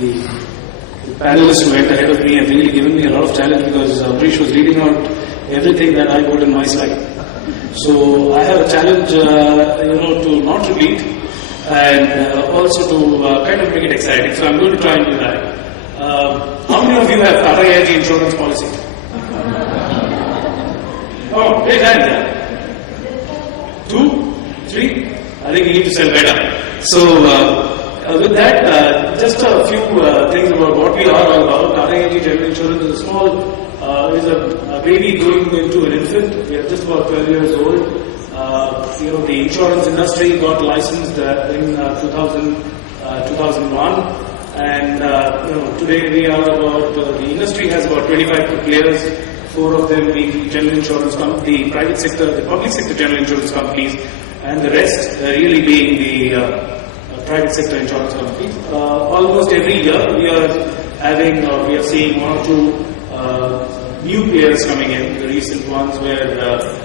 the panelists who went ahead of me have really given me a lot of challenge because Amrish was reading out everything that I put in my slide. So I have a challenge, to not repeat and also to kind of make it exciting. So I'm going to try and do that. How many of you have Tata AIG insurance policy? Oh, great hand. 2, 3. I think we need to sell better. So with that, just a few things about what we are all about. Tata AIG General Insurance is a small, is a baby going into an infant. We are just about 12 years old. The insurance industry got licensed in 2001, and today we are about the industry has about 25 players, 4 of them being general insurance companies, the private sector, the public sector general insurance companies, and the rest really being the private sector insurance companies. Almost every year we are seeing 1 or 2 new players coming in. The recent ones were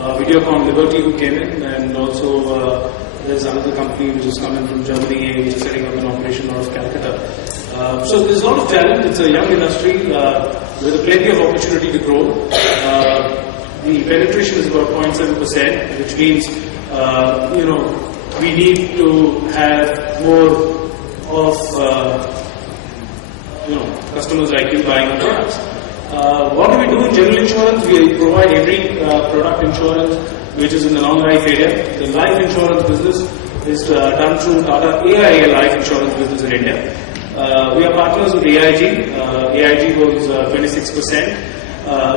Videocon Liberty, who came in, and also there's another company which is coming from Germany, which is setting up an operation out of Calcutta. So there's a lot of challenge. It's a young industry with plenty of opportunity to grow. The penetration is about 0.7%, which means we need to have more of customers like you buying our products. What do we do in general insurance? We provide every product insurance which is in the non-life area. The life insurance business is done through Tata AIA Life Insurance business in India. We are partners with AIG. AIG holds 26%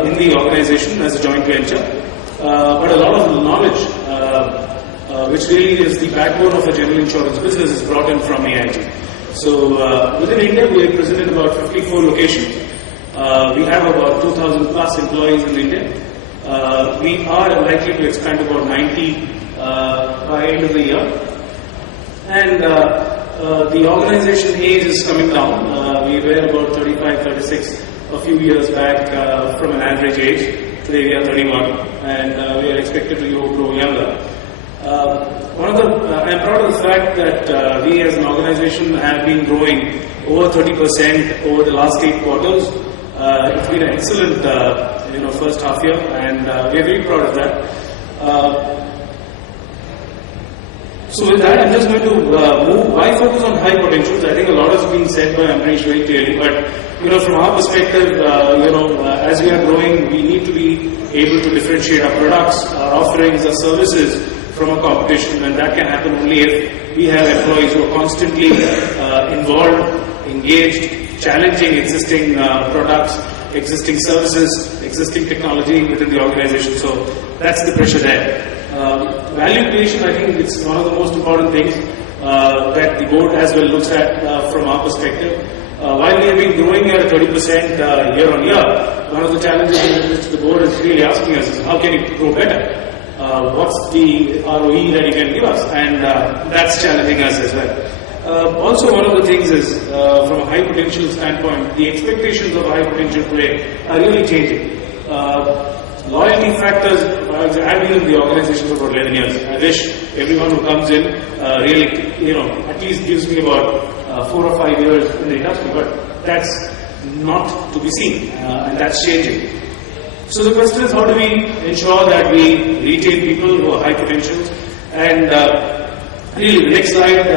in the organization as a joint venture. But a lot of knowledge, which really is the backbone of a general insurance business, is brought in from AIG. So within India, we are present in about 54 locations. We have about 2,000 plus employees in India. We are likely to expand to about 90 by end of the year. And the organization age is coming down. We were about 35, 36 a few years back from an average age. Today we are 31, and we are expected to grow younger. I'm proud of the fact that we as an organization have been growing over 30% over the last 8 quarters. It's been an excellent first half year, and we are very proud of that. So with that, I'm just going to move. Why focus on high potentials? I think a lot has been said by Amrish very clearly, but from our perspective, as we are growing, we need to be able to differentiate our products, our offerings, our services from our competition, and that can happen only if we have employees who are constantly involved, engaged, challenging existing products, existing services, existing technology within the organization. So that's the pressure there. Value creation, I think it's one of the most important things that the board as well looks at from our perspective. While we have been growing at 30% year on year, one of the challenges which the board is really asking us is how can you grow better? What's the ROE that you can give us? And that's challenging us as well. Also, one of the things is, from a high potential standpoint, the expectations of high potential play are really changing. Loyalty factors, I've been in the organization for about 11 years. I wish everyone who comes in really, at least gives me about 4 or 5 years in the industry, but that's not to be seen, and that's changing. So the question is, how do we ensure that we retain people who are high potentials? And really, the next slide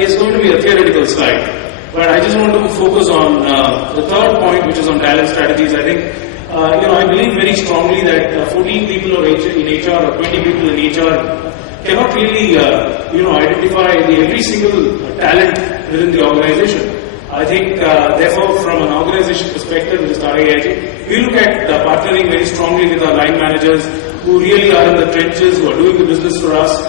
is going to be a theoretical slide, but I just want to focus on the third point, which is on talent strategies. I think, I believe very strongly that 14 people in HR or 20 people in HR cannot really, identify every single talent within the organization. I think, therefore, from an organization perspective, which is Tata AIG, we look at partnering very strongly with our line managers who really are in the trenches, who are doing the business for us,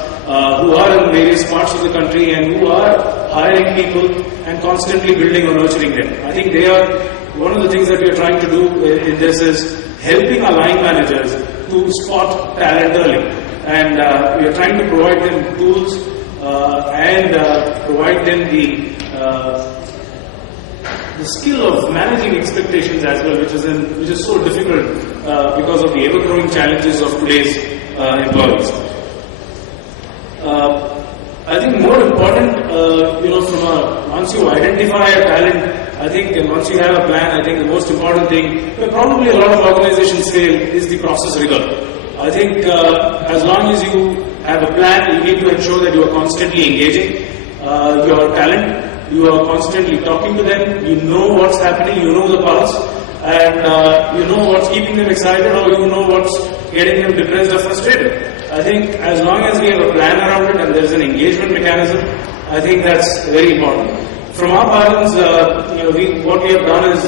who are in various parts of the country and who are hiring people and constantly building or nurturing them. I think they are, one of the things that we are trying to do in this is helping our line managers to spot talent early. And we are trying to provide them tools and provide them the skill of managing expectations as well, which is so difficult because of the ever-growing challenges of today's employees. I think more important, from once you identify a talent, I think, and once you have a plan, I think the most important thing, where probably a lot of organizations fail, is the process rigor. I think as long as you have a plan, you need to ensure that you are constantly engaging your talent. You are constantly talking to them, you know what's happening, you know the pulse, and you know what's keeping them excited, or you know what's getting them depressed or frustrated. I think as long as we have a plan around it and there's an engagement mechanism, I think that's very important. From our parents, what we have done is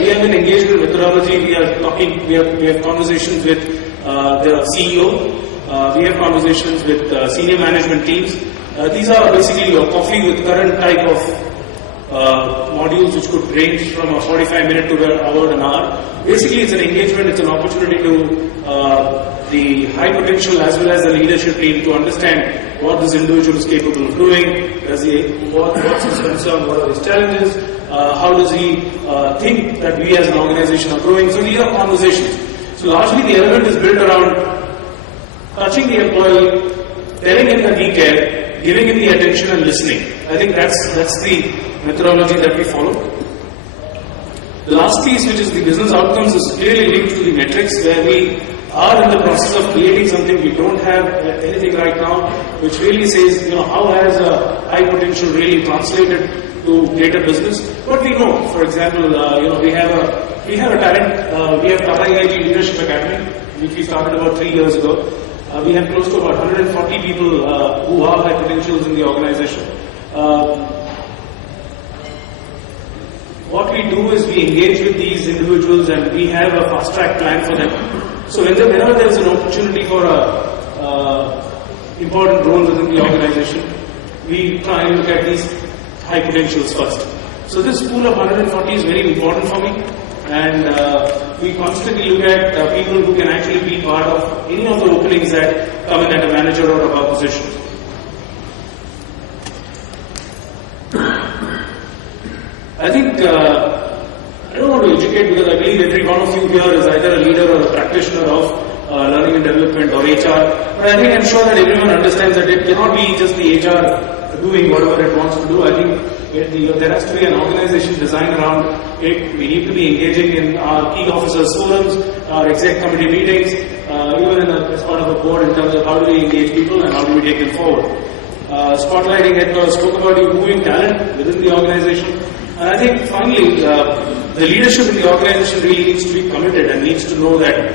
we have an engagement methodology. We are talking, we have conversations with the CEO, we have conversations with senior management teams. These are basically your coffee with current type of modules, which could range from a 45-minute to an hour. Basically, it's an engagement, it's an opportunity to the high potential as well as the leadership team to understand what this individual is capable of doing, what's his concern, what are his challenges, how does he think that we as an organization are growing. So these are conversations. So largely the element is built around touching the employee, telling him that we care, giving him the attention and listening. I think that's the methodology that we follow. The last piece, which is the business outcomes, is clearly linked to the metrics, where we are in the process of creating something. We don't have anything right now, which really says, how has a high potential really translated to greater business. But we know, for example, we have a talent. We have Tata AIG Leadership Academy, which we started about 3 years ago. We have close to about 140 people who are high potentials in the organization. What we do is we engage with these individuals and we have a fast track plan for them. So whenever there is an opportunity for a important role within the organization, we try and look at these high potentials first. So this pool of 140 is very important for me, and we constantly look at people who can actually be part of any of the openings that come in at a manager or above position. I think I don't want to educate, because I believe every one of you here is either a leader or a practitioner of learning and development or HR. But I think I'm sure that everyone understands that it cannot be just the HR doing whatever it wants to do. I think there has to be an organization designed around it. We need to be engaging in our key officers' forums, our exec committee meetings, even as part of the board, in terms of how do we engage people and how do we take them forward. Spotlighting it spoke about you moving talent within the organization. And I think finally, the leadership in the organization really needs to be committed and needs to know that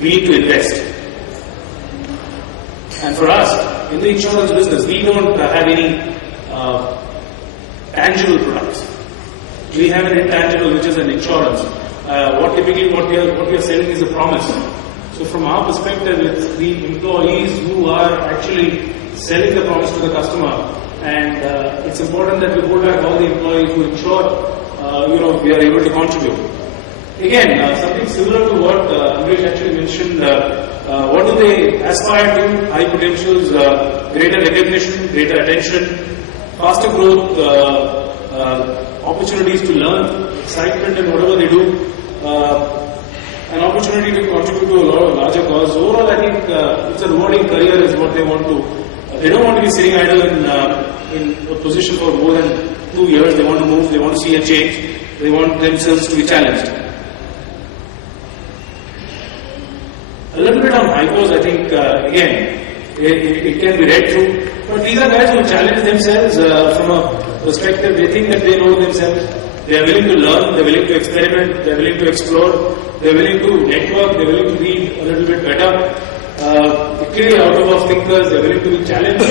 we need to invest. And for us, in the insurance business, we don't have any tangible products. We have an intangible, which is an insurance. What we are selling is a promise. So from our perspective, it's the employees who are actually selling the promise to the customer, and it's important that we hold back all the employees who ensure we are able to contribute. Again, something similar to what Amrish actually mentioned. What do they aspire to? High potentials, greater recognition, greater attention, faster growth, opportunities to learn, excitement in whatever they do, an opportunity to contribute to a lot of larger cause. Overall, I think it's a rewarding career is what they want to. They don't want to be sitting idle in a position for more than 2 years. They want to move. They want to see a change. They want themselves to be challenged. A little bit on Hypos, I think, again, it can be read through. But these are guys who challenge themselves from a perspective. They think that they know themselves. They are willing to learn. They are willing to experiment. They are willing to explore. They are willing to network. They are willing to be a little bit better. Clearly out-of-box thinkers. They are willing to be challenged.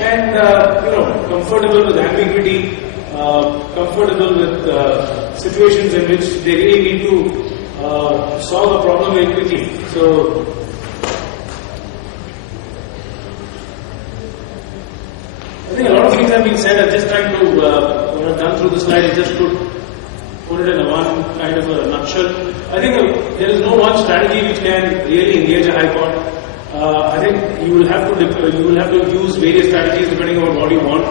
And, comfortable with ambiguity. Comfortable with situations in which they really need to solve a problem very quickly. So, I think a lot of things have been said. I'm just trying to, when I've done through the slide, I just put it in a one kind of a nutshell. I think there is no one strategy which can really engage a high pot. I think you will have to use various strategies depending on what you want.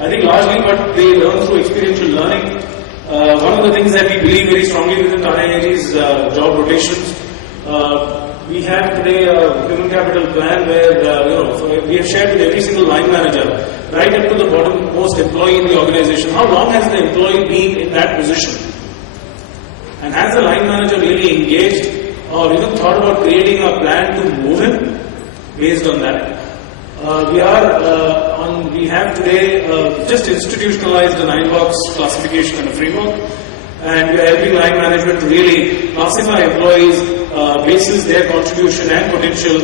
I think largely what they learn through experiential learning. One of the things that we believe very strongly within Tata AIG is job rotations. We have today a human capital plan where we have shared with every single line manager right up to the bottom-most employee in the organization. How long has the employee been in that position? And has the line manager really engaged or even thought about creating a plan to move him based on that? We have today just institutionalized the 9-box classification and a framework, and we are helping line management to really classify employees basis their contribution and potential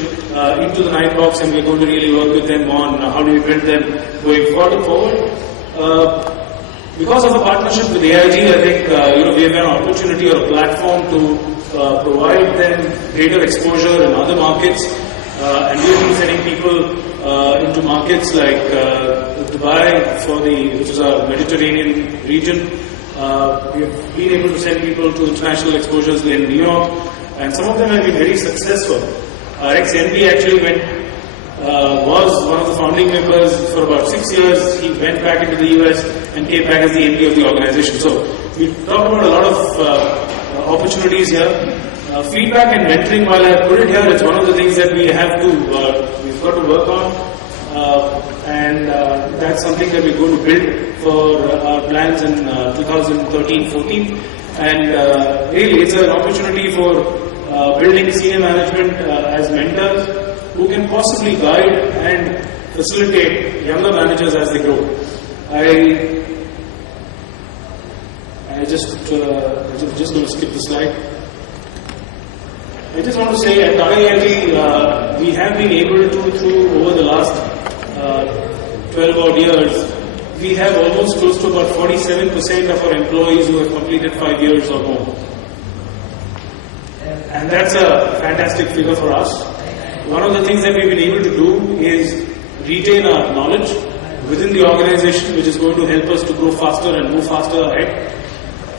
into the 9-box, and we're going to really work with them on how do we build them going forward. Because of a partnership with AIG, I think we have an opportunity or a platform to provide them greater exposure in other markets, and we have been sending people into markets like Dubai, which is our Mediterranean region. We have been able to send people to international exposures in New York, and some of them have been very successful. Our ex-MD actually was one of the founding members for about 6 years. He went back into the US and came back as the MD of the organization. So we talk about a lot of opportunities here. Feedback and mentoring, while I put it here, it's one of the things that we've got to work on, and that's something that we're going to build for our plans in 2013-14. And really, it's an opportunity for building senior management as mentors who can possibly guide and facilitate younger managers as they grow. I just going to skip the slide. I just want to say at Tata AIG, we have been able to, through over the last 12 odd years, we have almost close to about 47% of our employees who have completed 5 years or more. And that's a fantastic figure for us. One of the things that we've been able to do is retain our knowledge within the organization, which is going to help us to grow faster and move faster ahead.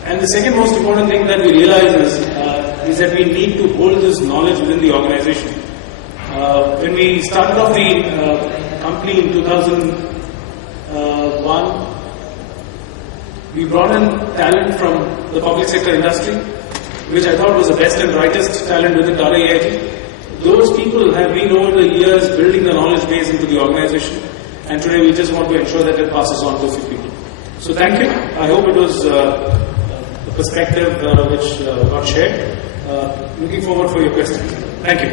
And the second most important thing that we realize is that we need to hold this knowledge within the organization. When we started off the company in 2001, we brought in talent from the public sector industry, which I thought was the best and brightest talent within Tata AIG. Those people have been over the years building the knowledge base into the organization, and today we just want to ensure that it passes on to a few people. So thank you. I hope it was the perspective which got shared. Looking forward for your questions. Thank you.